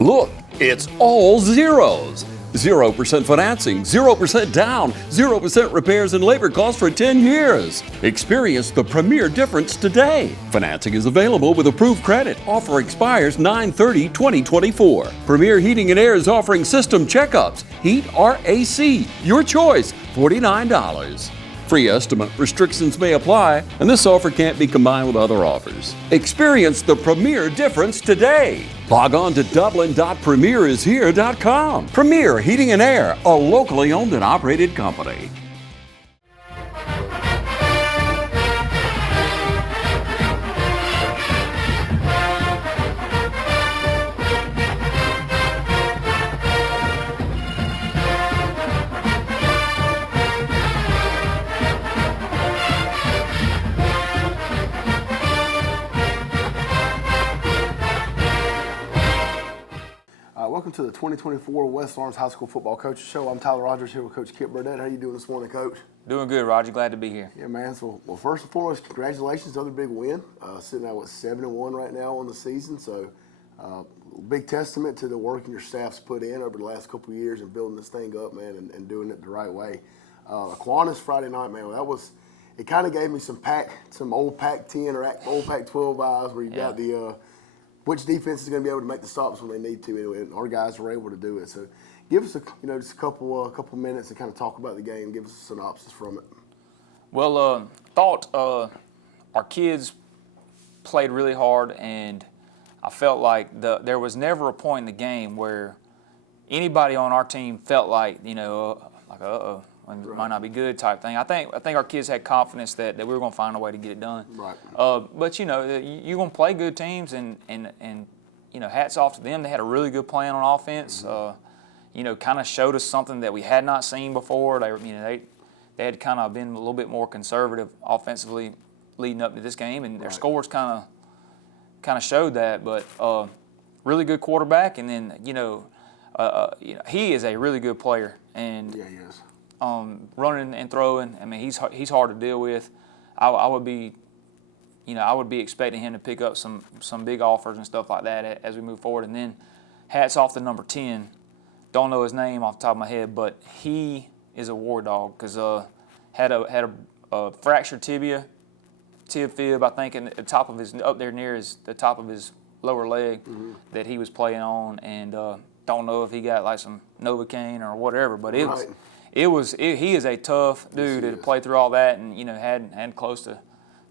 Look, it's all zeros. 0% financing, 0% down, 0% repairs and labor costs for 10 years. Experience the premier difference today. Financing is available with approved credit. Offer expires 9/30/2024. Premier Heating and Air is offering system checkups. Heat or AC, your choice, $49. Free estimate restrictions may apply, and this offer can't be combined with other offers. Experience the premier difference today. Log on to dublin.premierishere.com. Premier Heating and Air, a locally owned and operated company. Welcome to the 2024 West Lawrence High School Football Coaches Show. I'm Tyler Rogers here with Coach Kip Burdett. How you doing this morning, Coach? Doing good, Roger. Glad to be here. Yeah, man. So, well, first and foremost, congratulations. Another big win. Sitting at, 7-1 right now on the season. So, big testament to the work your staff's put in over the last couple of years and building this thing up, man, and doing it the right way. Aquinas Friday night, man, it kind of gave me some old Pac-10 or old Pac-12 vibes where you got the which defense is going to be able to make the stops when they need to, and our guys were able to do it. So, give us just a couple minutes to kind of talk about the game. Give us a synopsis from it. Well, thought our kids played really hard, and I felt like there was never a point in the game where anybody on our team felt like it might not be good type thing. I think our kids had confidence that we were going to find a way to get it done. Right. But you're going to play good teams, and hats off to them. They had a really good plan on offense. Kind of showed us something that we had not seen before. They had kind of been a little bit more conservative offensively leading up to this game, and their scores kind of showed that. But really good quarterback, and then he is a really good player, and yeah, he is. Running and throwing. I mean, he's hard to deal with. I would be expecting him to pick up some big offers and stuff like that as we move forward. And then, hats off to number 10. Don't know his name off the top of my head, but he is a war dog because had a fractured tib fib, I think, in the top of his up there near the top of his lower leg that he was playing on, and don't know if he got like some Novocaine or whatever, but it was. He is a tough dude to play through all that, and had close to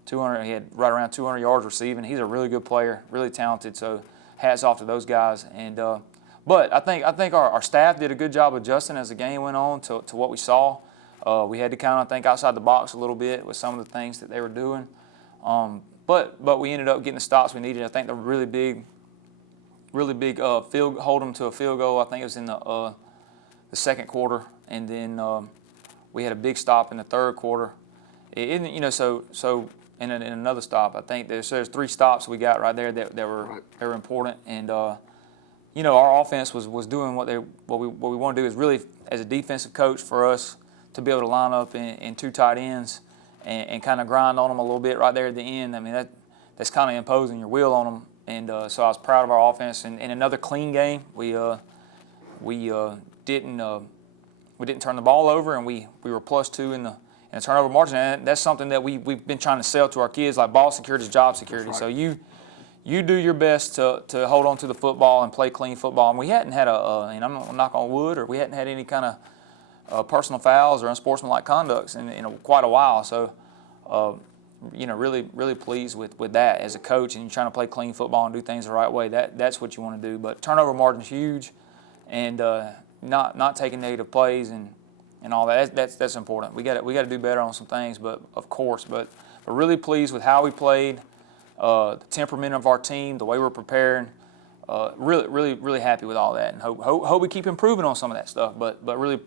200. He had right around 200 yards receiving. He's a really good player, really talented. So hats off to those guys. And but I think our staff did a good job adjusting as the game went on to what we saw. We had to kind of think outside the box a little bit with some of the things that they were doing. But we ended up getting the stops we needed. I think the really big hold them to a field goal. I think it was in the second quarter. And then we had a big stop in the third quarter. So in another stop, I think there's 3 stops we got right there that were important. And our offense was doing what we want to do is really, as a defensive coach, for us to be able to line up in 2 tight ends and kind of grind on them a little bit right there at the end. I mean that's kind of imposing your will on them. And so I was proud of our offense. And in another clean game, we didn't turn the ball over, and we were +2 in the turnover margin. And that's something that we've been trying to sell to our kids, like ball security is job security. Right. So you do your best to hold on to the football and play clean football. And we hadn't had and I'm not knock on wood, or we hadn't had any kind of personal fouls or unsportsmanlike conducts in quite a while. So really pleased with that as a coach, and you're trying to play clean football and do things the right way. That's what you want to do. But turnover margin's huge, and not taking negative plays and all that. That's important. We got to do better on some things, but really pleased with how we played, the temperament of our team, the way we're preparing. Really happy with all that, and hope we keep improving on some of that stuff. But really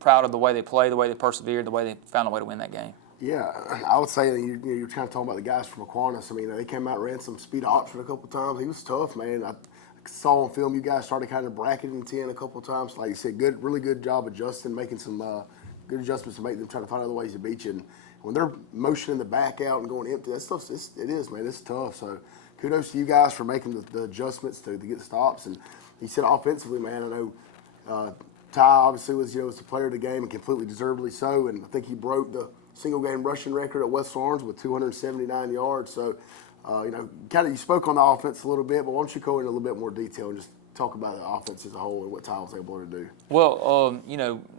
proud of the way they played, the way they persevered, the way they found a way to win that game. Yeah, I would say that you're kind of talking about the guys from Aquinas. I mean, they came out and ran some speed option a couple times. He was tough, man. I saw on film you guys started kind of bracketing 10 a couple of times. Like you said, really good job adjusting, making some good adjustments to make them try to find other ways to beat you. And when they're motioning the back out and going empty, that stuff, it is, man. It's tough. So kudos to you guys for making the adjustments to get stops. And he said offensively, man, I know Ty obviously was the player of the game and completely deservedly so. And I think he broke the single game rushing record at West Orange with 279 yards. So, kind of you spoke on the offense a little bit, but why don't you go into a little bit more detail and just talk about the offense as a whole and what Ty was able to do? Well,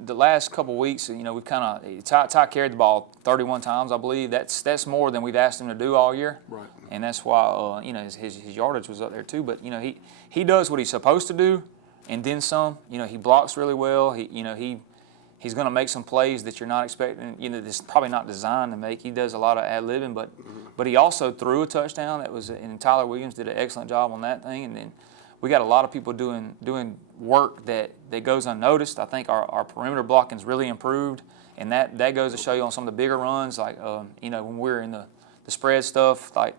the last couple of weeks, we've Ty carried the ball 31 times, I believe. That's more than we've asked him to do all year. Right. And that's why, his yardage was up there too. But, he does what he's supposed to do and then some. He blocks really well. He's going to make some plays that you're not expecting. It's probably not designed to make. He does a lot of ad-libbing, but he also threw a touchdown. And Tyler Williams did an excellent job on that thing. And then we got a lot of people doing work that goes unnoticed. I think our perimeter blocking's really improved, and that goes to show you on some of the bigger runs, like when we're in the spread stuff, like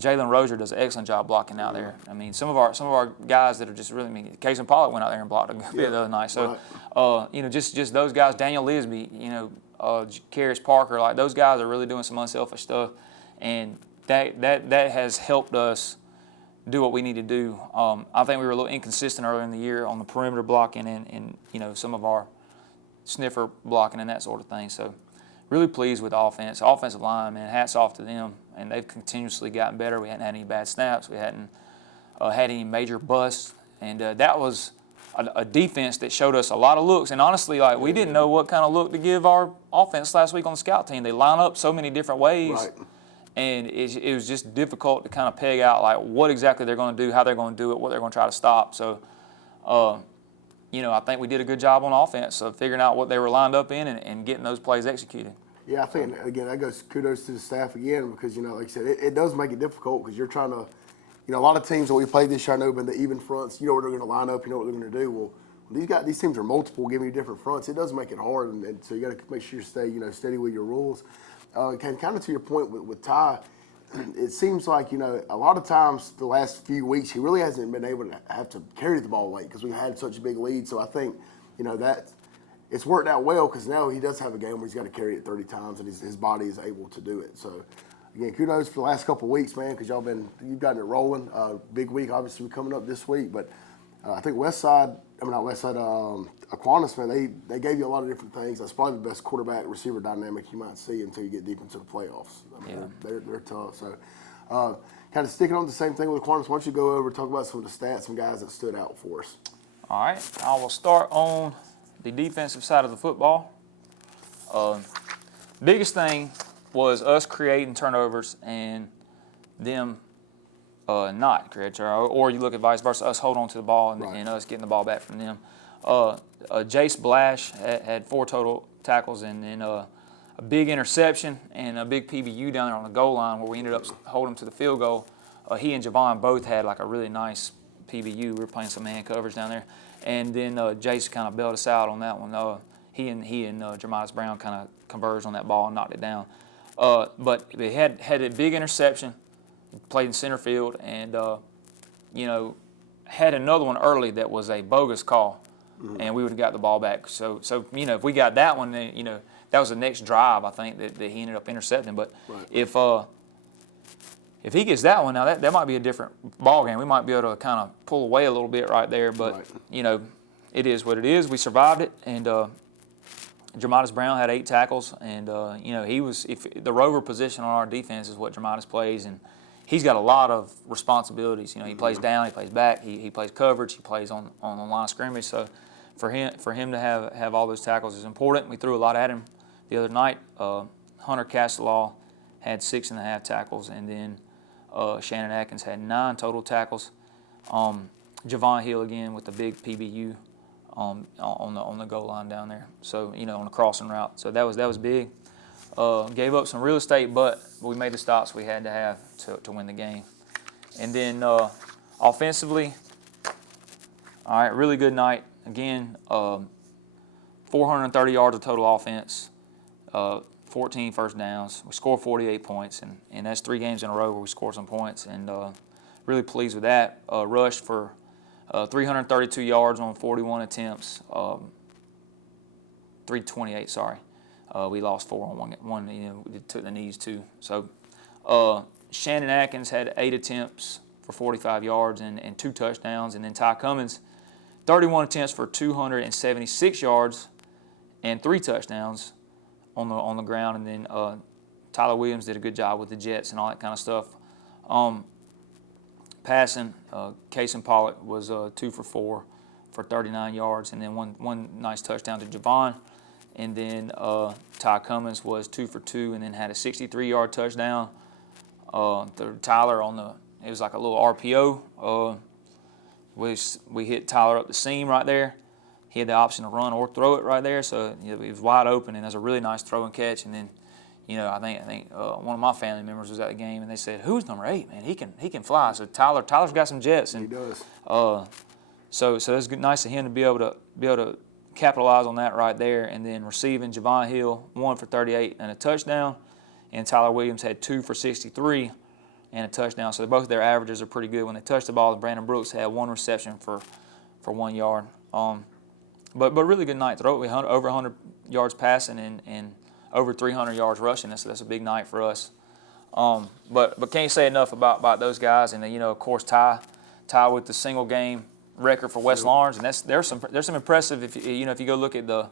Jalen Rozier does an excellent job blocking out there. I mean, some of our guys that are just really, Casey Pollock went out there and blocked a bit the other night. So, just those guys, Daniel Lisby, Karis Parker, like those guys are really doing some unselfish stuff, and that has helped us do what we need to do. I think we were a little inconsistent earlier in the year on the perimeter blocking and some of our sniffer blocking and that sort of thing. So really pleased with the offensive line, man. Hats off to them, and they've continuously gotten better. We hadn't had any bad snaps. We hadn't had any major busts, and that was a defense that showed us a lot of looks. And honestly, we didn't know what kind of look to give our offense last week on the scout team. They line up so many different ways. Right. And it was just difficult to kind of peg out what exactly they're going to do, how they're going to do it, what they're going to try to stop. So, I think we did a good job on offense of figuring out what they were lined up in and getting those plays executed. Yeah, I think, again, that goes kudos to the staff again because, like I said, it does make it difficult because you're trying to, a lot of teams that we played this year, I know, been the even fronts, where they're going to line up, what they're going to do. Well, these teams are multiple, giving you different fronts. It does make it hard, and so you got to make sure you stay, steady with your rules. Kind of to your point with Ty, it seems like, a lot of times the last few weeks he really hasn't been able to have to carry the ball late because we've had such a big lead. So I think, that it's worked out well because now he does have a game where he's got to carry it 30 times and his body is able to do it. So, again, kudos for the last couple of weeks, man, because you've gotten it rolling. Big week, obviously, coming up this week. But I think Aquinas, man, they gave you a lot of different things. That's probably the best quarterback-receiver dynamic you might see until you get deep into the playoffs. They're tough. So, kind of sticking on the same thing with Aquinas, why don't you go over and talk about some of the stats, some guys that stood out for us. All right. I will start on the defensive side of the football. Biggest thing was us creating turnovers and them not create turnovers. Or you look at vice versa, us hold on to the ball and us getting the ball back from them. Jace Blash had 4 total tackles and then a big interception and a big PBU down there on the goal line where we ended up holding to the field goal. He and Javon both had a really nice PBU. We were playing some man coverage down there. And then Jace kind of bailed us out on that one. He and Jermidas Brown kind of converged on that ball and knocked it down. But they had a big interception, played in center field, and had another one early that was a bogus call, and we would have got the ball back. So if we got that one, then that was the next drive I think that he ended up intercepting. But if he gets that one now, that might be a different ball game. We might be able to kind of pull away a little bit right there. But it is what it is. We survived it, and Jermidas Brown had 8 tackles, and he was the rover position on our defense is what Jermidas plays, and he's got a lot of responsibilities. He plays down, he plays back, he plays coverage, he plays on the line of scrimmage. So for him to have all those tackles is important. We threw a lot at him the other night. Hunter Castelaw had 6.5 tackles, and then Shannon Atkins had 9 total tackles. Javon Hill again with the big PBU on the goal line down there. So on the crossing route. So that was big. Gave up some real estate, but we made the stops we had to have to win the game. And then offensively, all right, really good night. Again, 430 yards of total offense, 14 first downs. We scored 48 points, and that's 3 games in a row where we scored some points, and really pleased with that. Rushed for 332 yards on 41 attempts, 328, sorry. We lost 4 on one we took the knees too. So Shannon Atkins had 8 attempts for 45 yards and 2 touchdowns. And then Ty Cummins, 31 attempts for 276 yards and 3 touchdowns on the ground. And then Tyler Williams did a good job with the jets and all that kind of stuff. Passing, Cason Pollock was 2 for 4 for 39 yards, and then one nice touchdown to Javon. And then Ty Cummins was 2 for 2 and then had a 63-yard touchdown. Tyler it was like a little RPO. We hit Tyler up the seam right there. He had the option to run or throw it right there, so it was wide open, and that's a really nice throw and catch. And then, I think one of my family members was at the game, and they said, "Who's number 8? Man, he can fly." So Tyler's got some jets, and he does. So that's good, nice of him to be able to capitalize on that right there. And then receiving, Javon Hill 1 for 38 and a touchdown, and Tyler Williams had 2 for 63 and a touchdown. So both their averages are pretty good when they touch the ball. And Brandon Brooks had 1 reception for 1 yard. But really good night. Throw over 100 yards passing and over 300 yards rushing. That's a big night for us. But can't say enough about those guys. And of course Ty with the single game record for West Lawrence, and there's some impressive. If you go look at the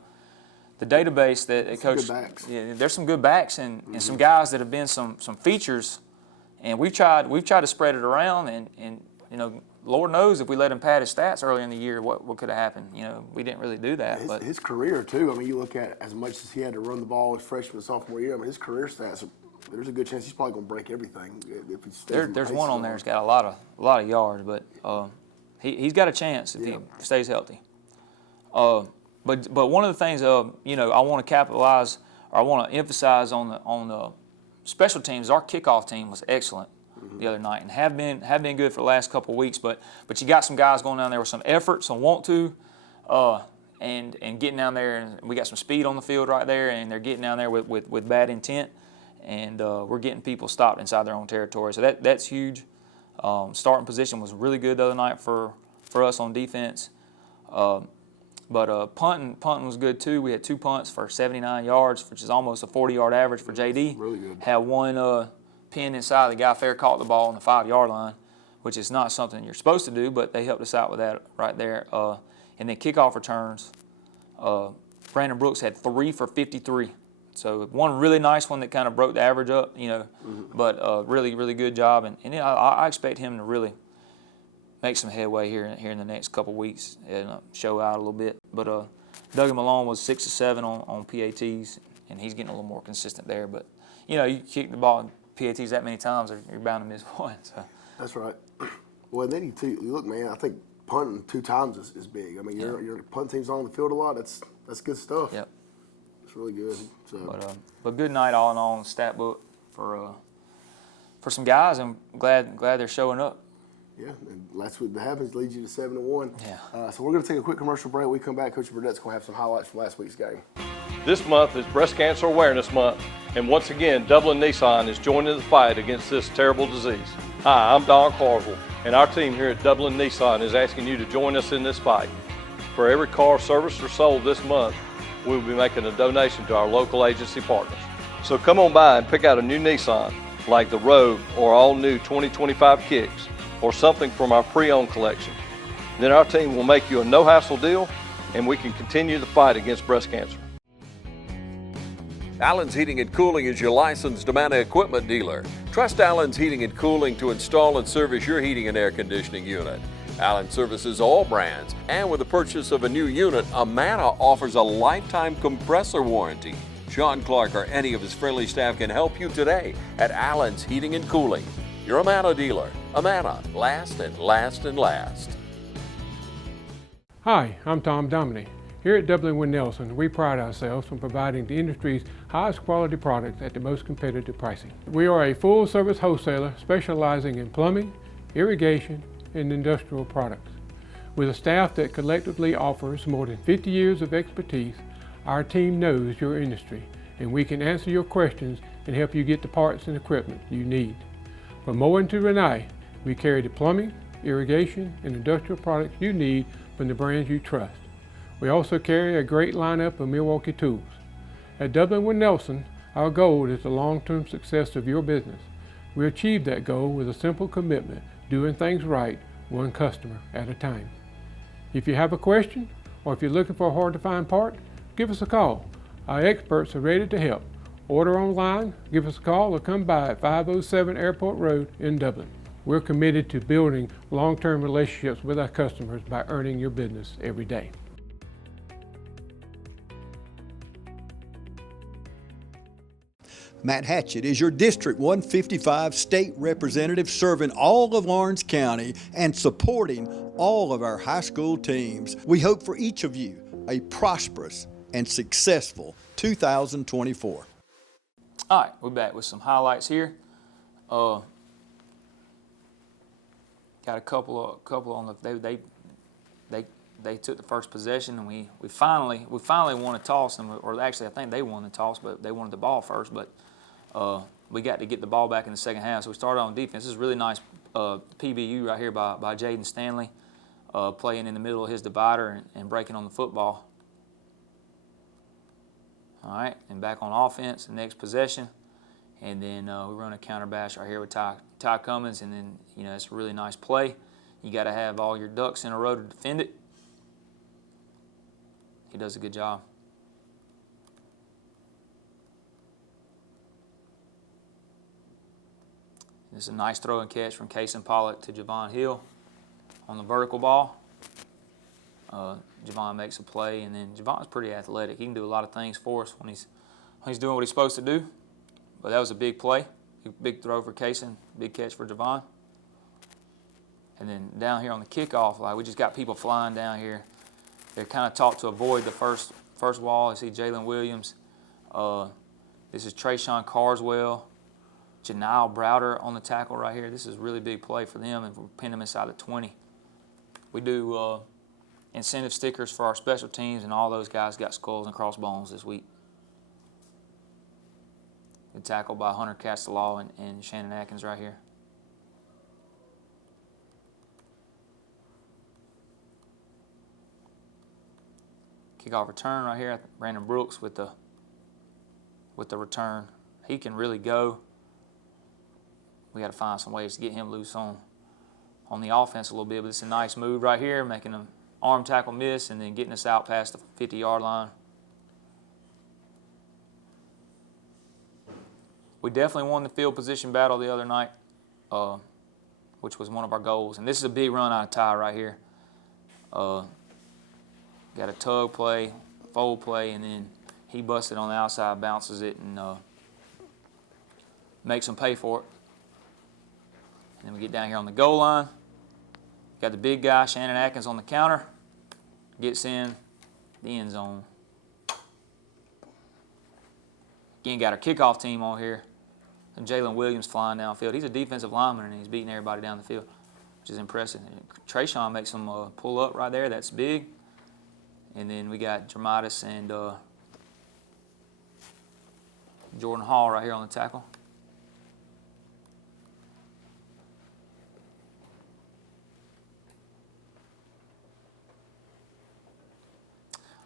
database that coach, there's some good backs and some guys that have been some features, and we've tried to spread it around, and Lord knows if we let him pad his stats early in the year, what could have happened. We didn't really do that. But his career too. I mean, you look at as much as he had to run the ball his freshman and sophomore year. I mean, his career stats. There's a good chance he's probably going to break everything if he stays. There's one on there that's got a lot of yards, but he's got a chance if he stays healthy. But one of the things I want to capitalize, or I want to emphasize on the special teams. Our kickoff team was excellent the other night, and have been good for the last couple of weeks. But you got some guys going down there with some effort, some want to, and getting down there, and we got some speed on the field right there, and they're getting down there with bad intent, and we're getting people stopped inside their own territory. So that's huge. Starting position was really good the other night for us on defense. But punting was good too. We had 2 punts for 79 yards, which is almost a 40-yard average for JD. Really good. Had one pinned inside. The guy fair caught the ball on the 5-yard line, which is not something you're supposed to do, but they helped us out with that right there. And then kickoff returns. Brandon Brooks had 3 for 53. So one really nice one that kind of broke the average up, but really, really good job. And I expect him to really make some headway here in the next couple weeks and show out a little bit. But Dougie Malone was 6 of 7 on PATs, and he's getting a little more consistent there. But, you kick the ball in PATs that many times, you're bound to miss one. So. That's right. Well, then you look, man, I think punting 2 times is big. I mean, your punt team's on the field a lot. That's good stuff. Yep. It's really good. So. But good night all in all in the stat book for some guys. I'm glad they're showing up. Yeah, and that's what happens, leads you to 7-1. Yeah. So we're going to take a quick commercial break. When we come back, Coach Burdett's going to have some highlights from last week's game. This month is Breast Cancer Awareness Month, and once again, Dublin Nissan is joining the fight against this terrible disease. Hi, I'm Don Carswell, and our team here at Dublin Nissan is asking you to join us in this fight. For every car serviced or sold this month, we will be making a donation to our local agency partners. So come on by and pick out a new Nissan, like the Rogue or all-new 2025 Kicks, or something from our pre-owned collection. Then our team will make you a no-hassle deal, and we can continue the fight against breast cancer. Allen's Heating and Cooling is your licensed Amana equipment dealer. Trust Allen's Heating and Cooling to install and service your heating and air conditioning unit. Allen services all brands, and with the purchase of a new unit, Amana offers a lifetime compressor warranty. Sean Clark or any of his friendly staff can help you today at Allen's Heating and Cooling. Your Amana dealer. Amana, last and last and last. Hi, I'm Tom Dominy. Here at Dublin Wind Nelson, we pride ourselves on providing the industry's highest quality products at the most competitive pricing. We are a full-service wholesaler specializing in plumbing, irrigation, and industrial products. With a staff that collectively offers more than 50 years of expertise, our team knows your industry, and we can answer your questions and help you get the parts and equipment you need. From mowing to Renee, we carry the plumbing, irrigation, and industrial products you need from the brands you trust. We also carry a great lineup of Milwaukee tools. At Dublin Wind Nelson, our goal is the long-term success of your business. We achieved that goal with a simple commitment, doing things right, one customer at a time. If you have a question, or if you're looking for a hard-to-find part, give us a call. Our experts are ready to help. Order online, give us a call, or come by at 507 Airport Road in Dublin. We're committed to building long-term relationships with our customers by earning your business every day. Matt Hatchett is your District 155 state representative serving all of Lawrence County and supporting all of our high school teams. We hope for each of you a prosperous and successful 2024. All right, we're back with some highlights here. Got a couple on the they took the first possession, and we finally won a toss, or actually I think they won the toss, but they wanted the ball first. But we got to get the ball back in the second half, so we started on defense. This is really nice PBU right here by Jaden Stanley, playing in the middle of his divider and breaking on the football. All right, and back on offense, the next possession, and then we run a counter bash right here with Ty Cummins, and then it's a really nice play. You got to have all your ducks in a row to defend it. He does a good job. This is a nice throw and catch from Kason Pollock to Javon Hill on the vertical ball. Javon makes a play, and then Javon's pretty athletic. He can do a lot of things for us when he's doing what he's supposed to do. But that was a big play, big throw for Kason, big catch for Javon. And then down here on the kickoff, we just got people flying down here. They're kind of taught to avoid the first wall. You see Jalen Williams. This is Trayshawn Carswell. Janile Browder on the tackle right here. This is a really big play for them, and we're pinning them inside the 20. We do incentive stickers for our special teams, and all those guys got skulls and crossbones this week. Good tackle by Hunter Castellaw and Shannon Atkins right here. Kickoff return right here. Brandon Brooks with the return. He can really go. We got to find some ways to get him loose on the offense a little bit. But it's a nice move right here, making an arm tackle miss and then getting us out past the 50-yard line. We definitely won the field position battle the other night, which was one of our goals. And this is a big run out of Ty right here. Got a tug play, fold play, and then he busted on the outside, bounces it, and makes them pay for it. And then we get down here on the goal line. Got the big guy, Shannon Atkins, on the counter. Gets in the end zone. Again, got our kickoff team on here. And Jalen Williams flying downfield. He's a defensive lineman, and he's beating everybody down the field, which is impressive. And Trayshawn makes him pull up right there. That's big. And then we got Dramatis and Jordan Hall right here on the tackle.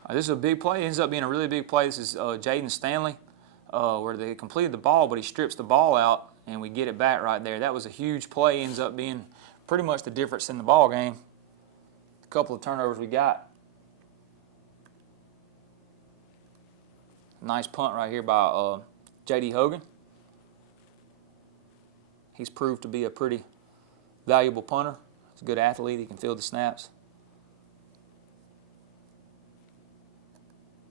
This is a big play. It ends up being a really big play. This is Jaden Stanley, where they completed the ball, but he strips the ball out, and we get it back right there. That was a huge play. Ends up being pretty much the difference in the ball game. A couple of turnovers we got. Nice punt right here by J.D. Hogan. He's proved to be a pretty valuable punter. He's a good athlete. He can field the snaps.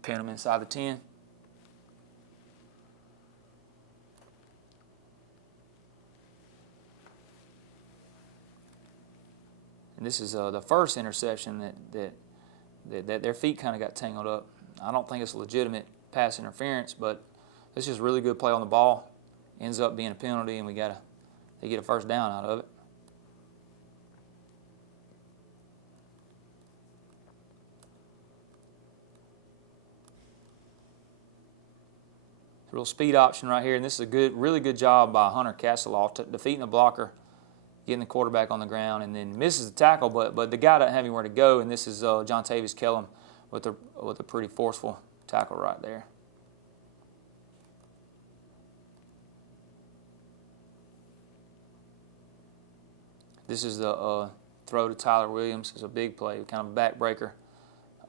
Pin him inside the 10. And this is the first interception that their feet kind of got tangled up. I don't think it's a legitimate pass interference, but it's just a really good play on the ball. Ends up being a penalty, and they get a first down out of it. Real speed option right here, and this is a really good job by Hunter Castellaw, defeating the blocker, getting the quarterback on the ground, and then misses the tackle, but the guy doesn't have anywhere to go, and this is John Tavis Kellum with a pretty forceful tackle right there. This is the throw to Tyler Williams. It's a big play, kind of backbreaker,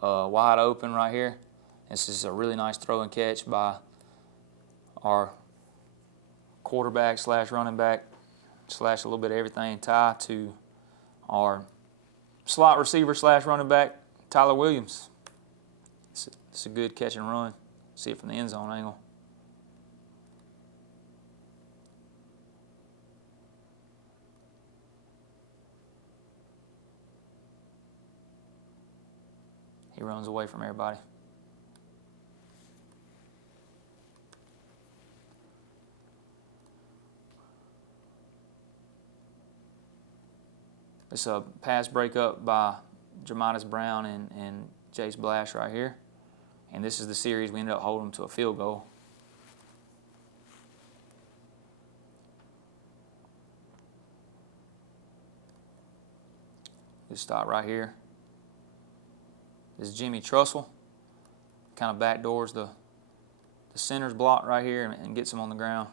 wide open right here. This is a really nice throw and catch by our quarterback slash running back slash a little bit of everything, Ty, to our slot receiver slash running back, Tyler Williams. It's a good catch and run. See it from the end zone angle. He runs away from everybody. It's a pass breakup by Jermidas Brown and Jace Blash right here. And this is the series we ended up holding to a field goal. Just stop right here. This is Jimmy Trussell. Kind of backdoors the center's block right here and gets him on the ground.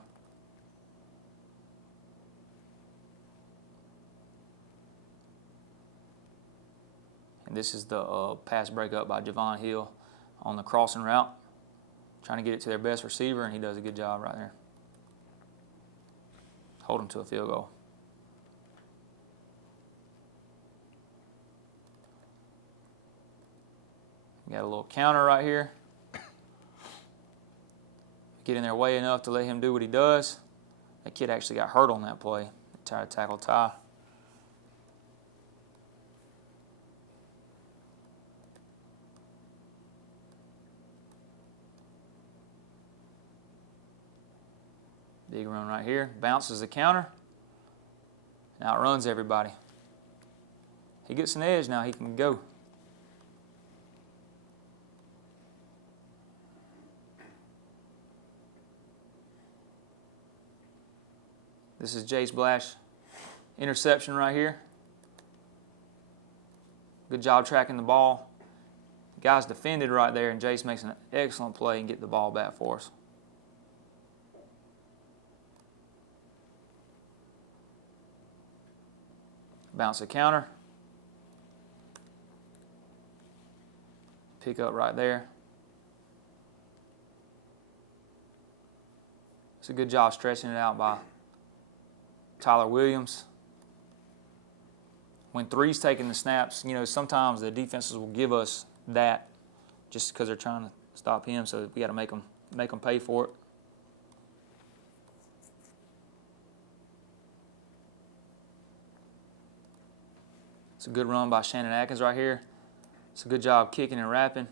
And this is the pass breakup by Javon Hill on the crossing route, trying to get it to their best receiver, and he does a good job right there. Hold him to a field goal. Got a little counter right here. Get in their way enough to let him do what he does. That kid actually got hurt on that play. They tried to tackle Ty. Big run right here. Bounces the counter. And outruns everybody. He gets an edge now. He can go. This is Jace Blash interception right here. Good job tracking the ball. The guy's defended right there, and Jace makes an excellent play and get the ball back for us. Bounce the counter. Pick up right there. It's a good job stretching it out by Tyler Williams. When three's taking the snaps, you know, sometimes the defenses will give us that just because they're trying to stop him, so we got to make them pay for it. It's a good run by Shannon Atkins right here. It's a good job kicking and wrapping.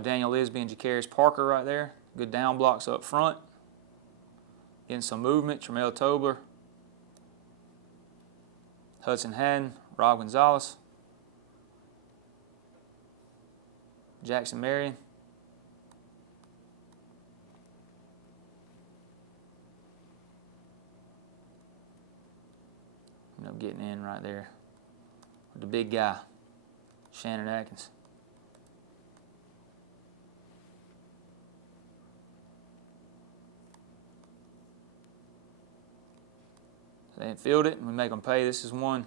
Daniel Lisby and Jacarius Parker right there. Good down blocks up front. Getting some movement. Tremel Tobler, Hudson Haddon, Rob Gonzalez, Jackson Marion. End up getting in right there with the big guy, Shannon Atkins. They field it, and we make them pay. This is one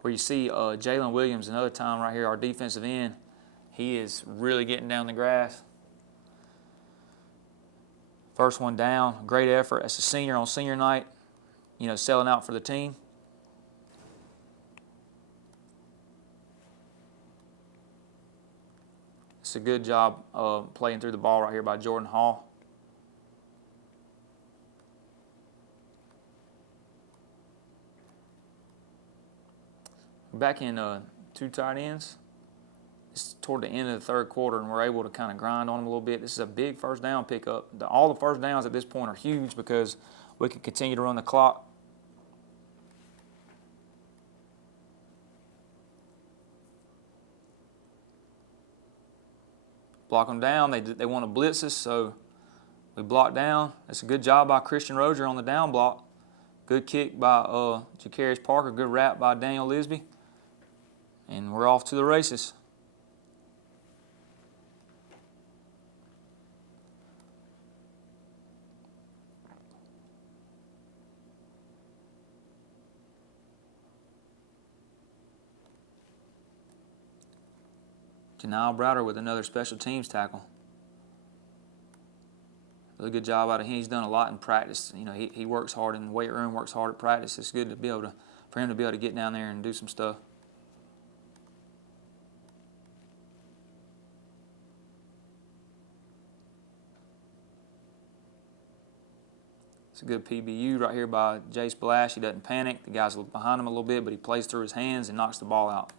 where you see Jalen Williams another time right here, our defensive end. He is really getting down the grass. First one down, great effort. As a senior on senior night, you know, selling out for the team. It's a good job playing through the ball right here by Jordan Hall. Back in two tight ends. It's toward the end of the third quarter, and we're able to kind of grind on them a little bit. This is a big first down pickup. All the first downs at this point are huge because we can continue to run the clock. Block them down. They want to blitz us, so we block down. It's a good job by Christian Rozier on the down block. Good kick by Jacarius Parker. Good wrap by Daniel Lisby. And we're off to the races. Janelle Browder with another special teams tackle. Really good job out of him. He's done a lot in practice. You know, he works hard in the weight room, works hard at practice. It's good to be able to, for him to be able to get down there and do some stuff. It's a good PBU right here by Jace Blash. He doesn't panic. The guy's behind him a little bit, but he plays through his hands and knocks the ball out.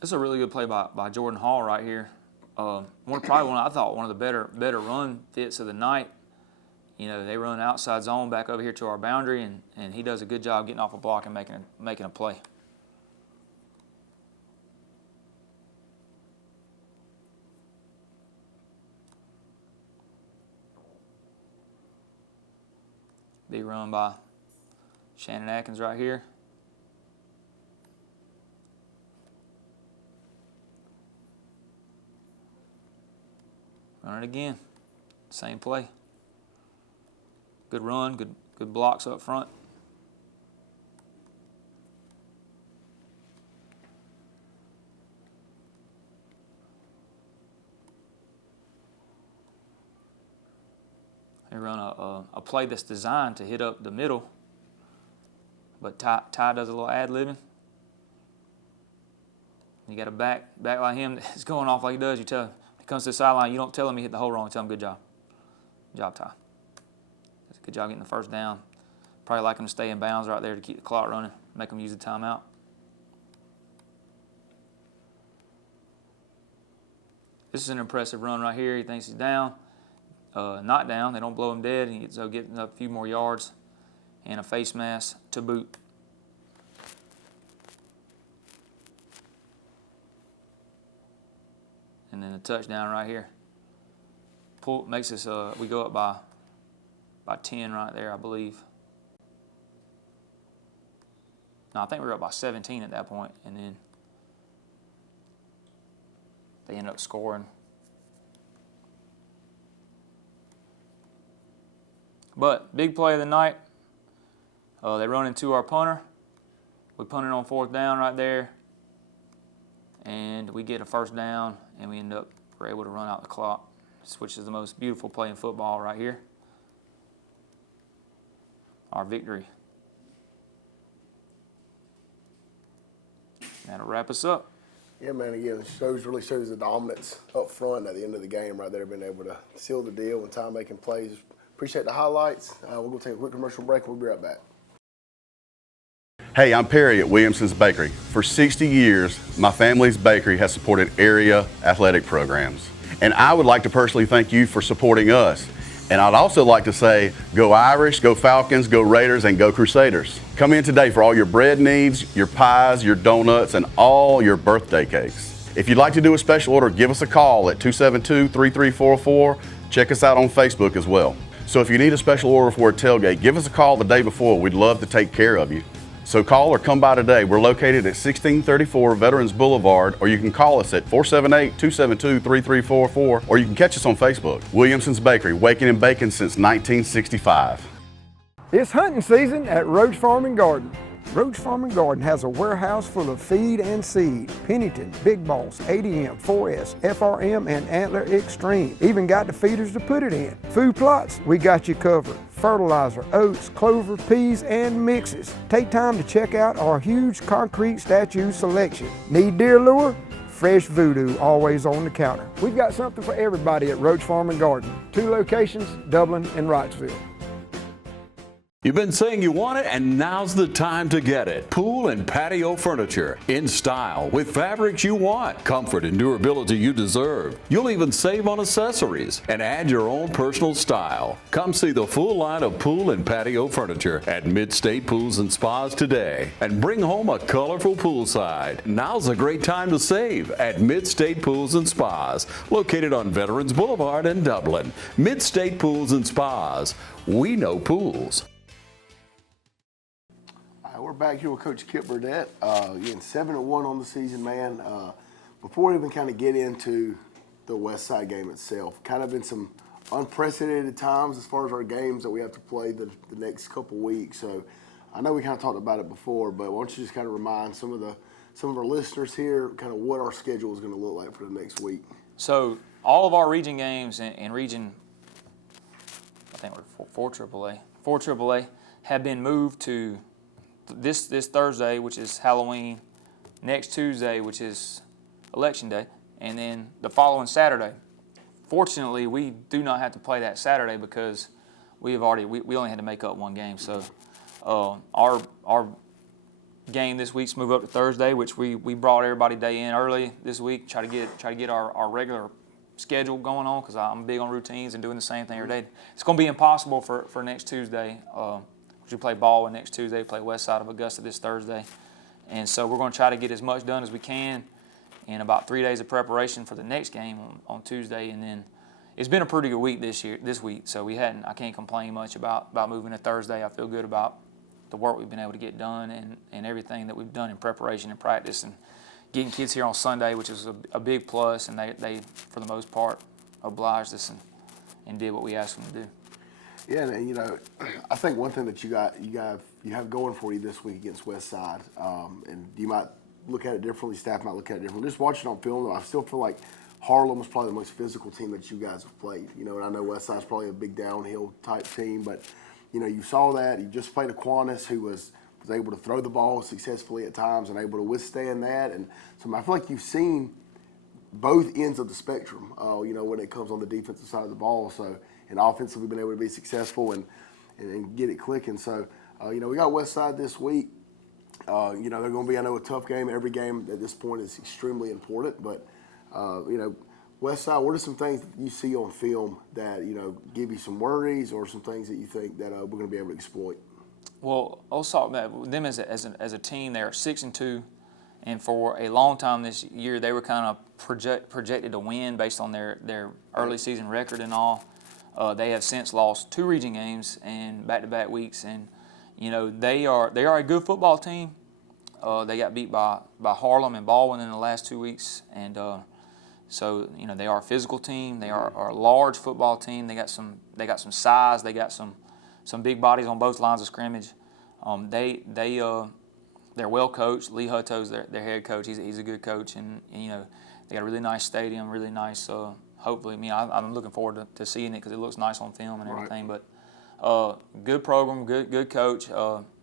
This is a really good play by Jordan Hall right here. Probably one of the better run fits of the night. You know, they run outside zone back over here to our boundary, and he does a good job getting off a block and making a play. Big run by Shannon Atkins right here. Run it again. Same play. Good run, good blocks up front. They run a play that's designed to hit up the middle, but Ty does a little ad-libbing. You got a back like him that's going off like he does. You tell him, he comes to the sideline, you don't tell him he hit the hole wrong. You tell him, good job. Good job, Ty. That's a good job getting the first down. Probably like him to stay in bounds right there to keep the clock running, make him use the timeout. This is an impressive run right here. He thinks he's down. Not down. They don't blow him dead. He's getting a few more yards and a face mask to boot. And then a touchdown right here. Makes us we go up by 10 right there, I believe. No, I think we were up by 17 at that point, and then they end up scoring. But big play of the night. They run into our punter. We punted on 4th down right there, and we get a first down, and we're able to run out the clock, which is the most beautiful play in football right here. Our victory. That'll wrap us up. Yeah, man, again, it really shows the dominance up front at the end of the game right there, being able to seal the deal and time making plays. Appreciate the highlights. We're going to take a quick commercial break, and we'll be right back. Hey, I'm Perry at Williamson's Bakery. For 60 years, my family's bakery has supported area athletic programs. And I would like to personally thank you for supporting us. And I'd also like to say, go Irish, go Falcons, go Raiders, and go Crusaders. Come in today for all your bread needs, your pies, your donuts, and all your birthday cakes. If you'd like to do a special order, give us a call at 272-3344. Check us out on Facebook as well. So if you need a special order for a tailgate, give us a call the day before. We'd love to take care of you. So call or come by today. We're located at 1634 Veterans Boulevard, or you can call us at 478-272-3344, or you can catch us on Facebook. Williamson's Bakery, waking and baking since 1965. It's hunting season at Roach Farm and Garden. Roach Farm and Garden has a warehouse full of feed and seed. Pennington, Big Boss, ADM, 4S, FRM, and Antler Extreme. Even got the feeders to put it in. Food plots, we got you covered. Fertilizer, oats, clover, peas, and mixes. Take time to check out our huge concrete statue selection. Need deer lure? Fresh Voodoo always on the counter. We've got something for everybody at Roach Farm and Garden. 2 locations, Dublin and Wrightsville. You've been saying you want it, and now's the time to get it. Pool and patio furniture in style with fabrics you want, comfort and durability you deserve. You'll even save on accessories and add your own personal style. Come see the full line of pool and patio furniture at Mid-State Pools and Spas today and bring home a colorful poolside. Now's a great time to save at Mid-State Pools and Spas, located on Veterans Boulevard in Dublin. Mid-State Pools and Spas. We know pools. We're back here with Coach Kip Burdett. Again, 7-1 on the season, man. Before we even kind of get into the West Side game itself, kind of been some unprecedented times as far as our games that we have to play the next couple weeks. So I know we kind of talked about it before, but why don't you just kind of remind some of our listeners here kind of what our schedule is going to look like for the next week. So all of our region games in region, I think we're 4 AAA, have been moved to this Thursday, which is Halloween, next Tuesday, which is Election Day, and then the following Saturday. Fortunately, we do not have to play that Saturday because we only had to make up one game. So our game this week's moved up to Thursday, which we brought everybody day in early this week, try to get our regular schedule going on because I'm big on routines and doing the same thing every day. It's going to be impossible for next Tuesday. We play Baldwin next Tuesday, play west side of Augusta this Thursday. And so we're going to try to get as much done as we can in about 3 days of preparation for the next game on Tuesday. And then it's been a pretty good week this week. So I can't complain much about moving to Thursday. I feel good about the work we've been able to get done and everything that we've done in preparation and practice and getting kids here on Sunday, which is a big plus. And they for the most part, obliged us and did what we asked them to do. Yeah, and I think one thing that you have going for you this week against West Side, and you might look at it differently, staff might look at it differently. Just watching on film, though, I still feel like Harlem was probably the most physical team that you guys have played. And I know West Side's probably a big downhill type team, but you saw that. You just played Aquinas, who was able to throw the ball successfully at times and able to withstand that. And so I feel like you've seen both ends of the spectrum, when it comes on the defensive side of the ball. So, and offensively, we've been able to be successful and get it clicking. So, we got West Side this week. They're going to be, I know, a tough game. Every game at this point is extremely important. But, West Side, what are some things that you see on film that, give you some worries or some things that you think that we're going to be able to exploit? Well, I'll talk about them as a team. They are 6-2. And for a long time this year, they were kind of projected to win based on their early season record and all. They have since lost 2 region games and back-to-back weeks, and they are a good football team. They got beat by Harlem and Baldwin in the last 2 weeks, and so they are a physical team. They are a large football team. They got some size. They got some big bodies on both lines of scrimmage. They're well coached. Lee Hutto's their head coach. He's a good coach, and they got a really nice stadium, really nice. Hopefully, I'm looking forward to seeing it because it looks nice on film and everything. Right. But good program, good coach.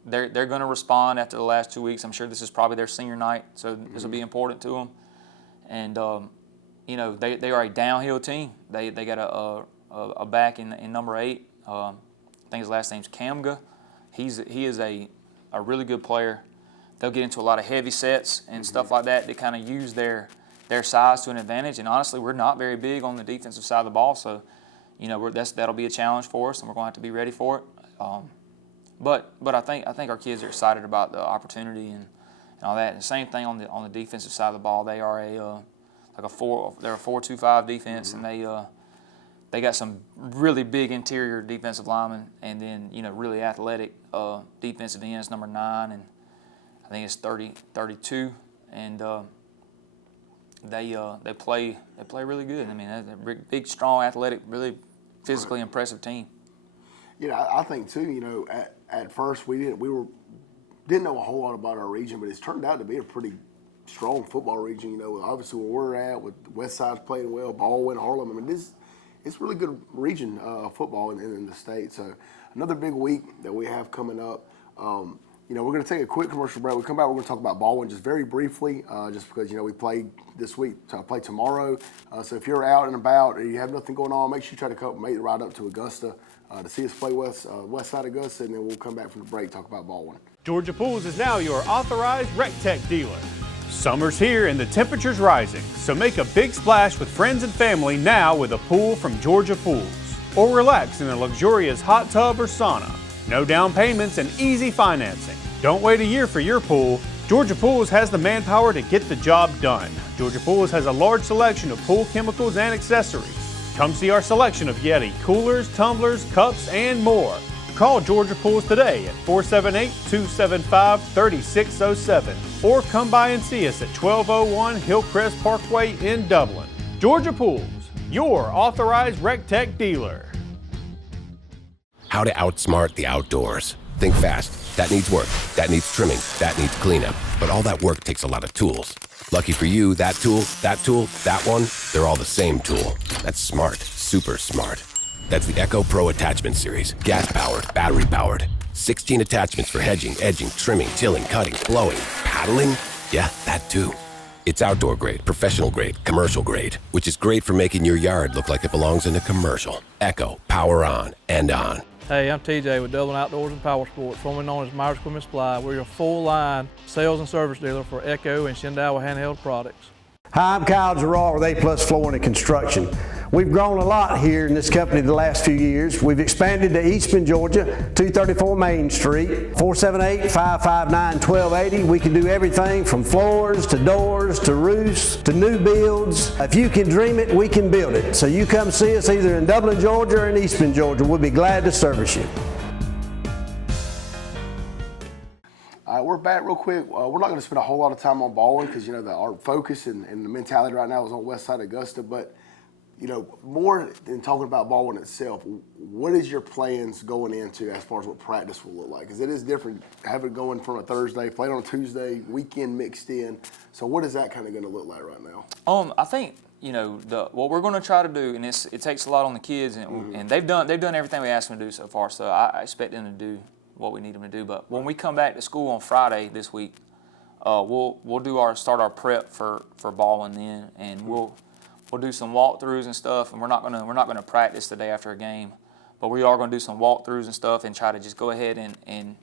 They're going to respond after the last 2 weeks. I'm sure this is probably their senior night, so this will be important to them. And they are a downhill team. They got a back in number 8. I think his last name's Kamga. He is a really good player. They'll get into a lot of heavy sets and stuff like that to kind of use their size to an advantage. And honestly, we're not very big on the defensive side of the ball, so that'll be a challenge for us, and we're going to have to be ready for it. But I think our kids are excited about the opportunity and all that. And the same thing on the defensive side of the ball. They are they're a 4-2-5 defense, and they got some really big interior defensive linemen, and then really athletic defensive ends, number 9 and I think it's 32, and they play really good. I mean, they're a big, strong, athletic, really physically impressive team. I think too. At first we didn't know a whole lot about our region, but it's turned out to be a pretty strong football region. Obviously where we're at with West Side's playing well, Baldwin, Harlem. I mean, it's really good region football in the state. So another big week that we have coming up. We're going to take a quick commercial break. We come back, we're going to talk about Baldwin just very briefly, just because, we played this week, play tomorrow. So if you're out and about or you have nothing going on, make sure you try to make the ride up to Augusta to see us play west side Augusta, and then we'll come back from the break, talk about Baldwin. Georgia Pools is now your authorized RecTech dealer. Summer's here and the temperature's rising, so make a big splash with friends and family now with a pool from Georgia Pools. Or relax in a luxurious hot tub or sauna. No down payments and easy financing. Don't wait a year for your pool. Georgia Pools has the manpower to get the job done. Georgia Pools has a large selection of pool chemicals and accessories. Come see our selection of Yeti coolers, tumblers, cups, and more. Call Georgia Pools today at 478-275-3607 or come by and see us at 1201 Hillcrest Parkway in Dublin. Georgia Pools, your authorized RecTech dealer. How to outsmart the outdoors. Think fast. That needs work. That needs trimming. That needs cleanup. But all that work takes a lot of tools. Lucky for you, that tool, that one, they're all the same tool. That's smart. Super smart. That's the Echo Pro Attachment Series. Gas-powered, battery-powered. 16 attachments for hedging, edging, trimming, tilling, cutting, blowing, paddling. Yeah, that too. It's outdoor grade, professional grade, commercial grade, which is great for making your yard look like it belongs in a commercial. Echo, power on and on. Hey, I'm TJ with Dublin Outdoors and Power Sports, formerly known as Myers Equipment Supply. We're your full-line sales and service dealer for Echo and Shindawa handheld products. Hi, I'm Kyle Gerard with A+ Flooring and Construction. We've grown a lot here in this company the last few years. We've expanded to Eastman, Georgia, 234 Main Street, 478-559-1280. We can do everything from floors to doors to roofs to new builds. If you can dream it, we can build it. So you come see us either in Dublin, Georgia or in Eastman, Georgia. We'll be glad to service you. All right, we're back real quick. We're not going to spend a whole lot of time on bowling because, you know, our focus and the mentality right now is on West Side Augusta. But, you know, more than talking about bowling itself, what is your plans going into as far as what practice will look like? Because it is different having it going from a Thursday, playing on a Tuesday, weekend mixed in. So what is that kind of going to look like right now? I think, you know, what we're going to try to do, and it takes a lot on the kids, and they've done everything we asked them to do so far. So I expect them to do what we need them to do. But when we come back to school on Friday this week, we'll start our prep for bowling then, and we'll do some walkthroughs and stuff. And we're not gonna practice the day after a game, but we are gonna do some walkthroughs and stuff and try to just go ahead and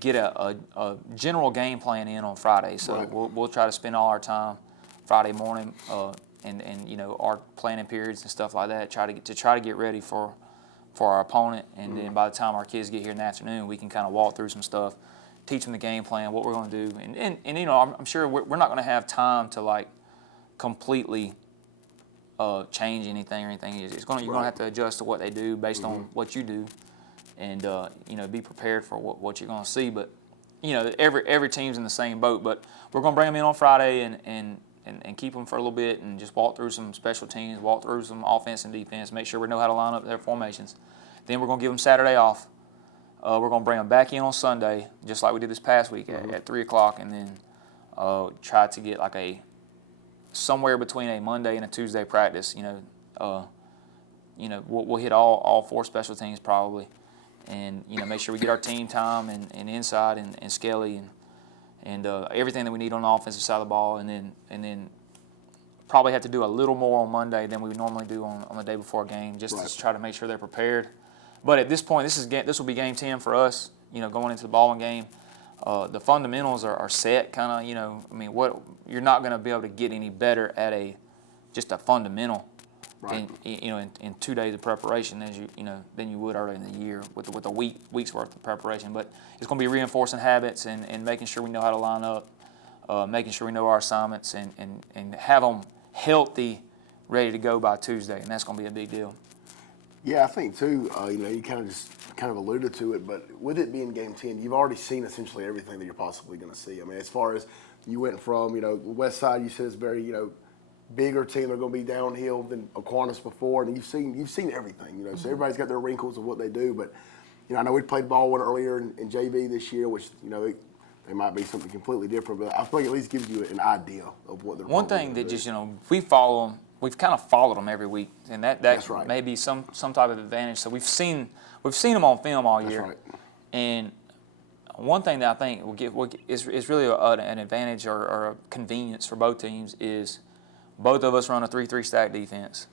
get a general game plan in on Friday. So right. we'll try to spend all our time Friday morning and you know, our planning periods and stuff like that. Try to get ready for our opponent, and then by the time our kids get here in the afternoon, we can kind of walk through some stuff, teach them the game plan, what we're going to do, and you know, I'm sure we're not going to have time to like completely change anything or anything. You're going to have to adjust to what they do based on what you do, and you know, be prepared for what you're going to see. But you know, every team's in the same boat. But we're going to bring them in on Friday and keep them for a little bit and just walk through some special teams, walk through some offense and defense, make sure we know how to line up their formations. Then we're going to give them Saturday off. We're going to bring them back in on Sunday, just like we did this past week at 3 o'clock, and then try to get like somewhere between a Monday and a Tuesday practice. You know, we'll hit all 4 special teams probably, and you know, make sure we get our team time and inside and Skelly and everything that we need on the offensive side of the ball, and then probably have to do a little more on Monday than we would normally do on the day before a game, just to try to make sure they're prepared. But at this point, this will be game 10 for us. You know, going into the bowling game, the fundamentals are set. Kind of, you know, I mean, you're not going to be able to get any better at just a fundamental. Right. In 2 days of preparation than you would early in the year with a week's worth of preparation. But it's going to be reinforcing habits and making sure we know how to line up, making sure we know our assignments and have them healthy, ready to go by Tuesday, and that's going to be a big deal. Yeah, I think too. You know, you kind of alluded to it, but with it being game 10, you've already seen essentially everything that you're possibly going to see. I mean, as far as you went from, you know, West Side, you said it's very, you know, bigger team. They're going to be downhill than Aquinas before, and you've seen everything. You know, so everybody's got their wrinkles of what they do. But you know, I know we played ball one earlier in JV this year, which you know they might be something completely different. But I feel like it at least gives you an idea of what they're. One thing that just we follow them. We've kind of followed them every week, and that's right. May be some type of advantage. So we've seen them on film all year, right. And one thing that I think is really an advantage or a convenience for both teams is both of us run a 3-3 stack defense.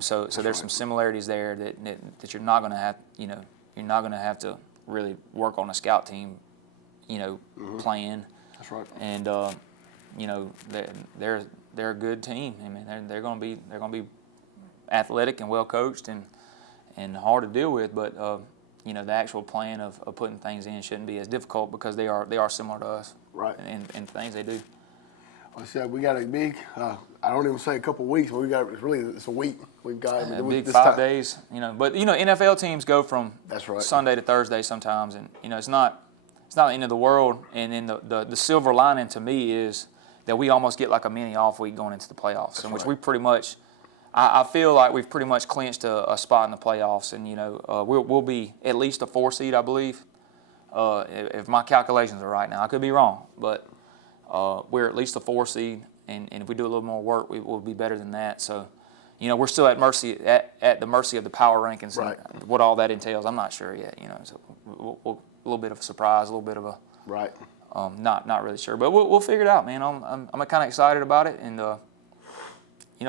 So there's some similarities there that you're not going to have. You know, you're not going to have to really work on a scout team. You know, plan. That's right. And you know, they're a good team. I mean, they're going to be athletic and well coached and hard to deal with. But you know, the actual plan of putting things in shouldn't be as difficult because they are similar to us. Right. In things they do. I said we got a big. I don't even say a couple weeks, but it's a week. We've got a big 5 days. You know, but you know, NFL teams go from Sunday to Thursday sometimes, and you know, it's not the end of the world. And then the silver lining to me is that we almost get like a mini off week going into the playoffs, in which we pretty much I feel like we've pretty much clinched a spot in the playoffs, and we'll be at least a 4 seed, I believe, if my calculations are right. Now I could be wrong, but we're at least a 4 seed, and if we do a little more work, we will be better than that. So, we're still at the mercy of the power rankings, right, and what all that entails. I'm not sure yet. So a little bit of a surprise, a little bit of a right. Not really sure, but we'll figure it out, man. I'm kind of excited about it, and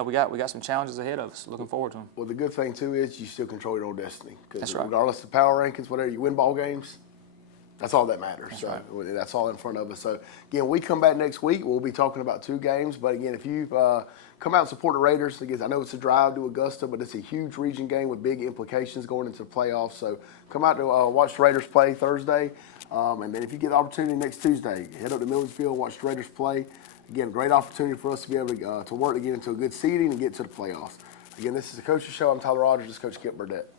we got some challenges ahead of us. Looking forward to them. Well, the good thing too is you still control your own destiny. That's right. Regardless of power rankings, whatever you win ball games, that's all that matters. That's so right. That's all in front of us. So again, we come back next week. We'll be talking about 2 games. But again, if you come out and support the Raiders, again, I know it's a drive to Augusta, but it's a huge region game with big implications going into the playoffs. So come out to watch the Raiders play Thursday, and then if you get the opportunity next Tuesday, head up to Millersville and watch the Raiders play. Again, great opportunity for us to be able to work to get into a good seeding and get to the playoffs. Again, this is the Coach's Show. I'm Tyler Rogers. This is Coach Kip Burdett.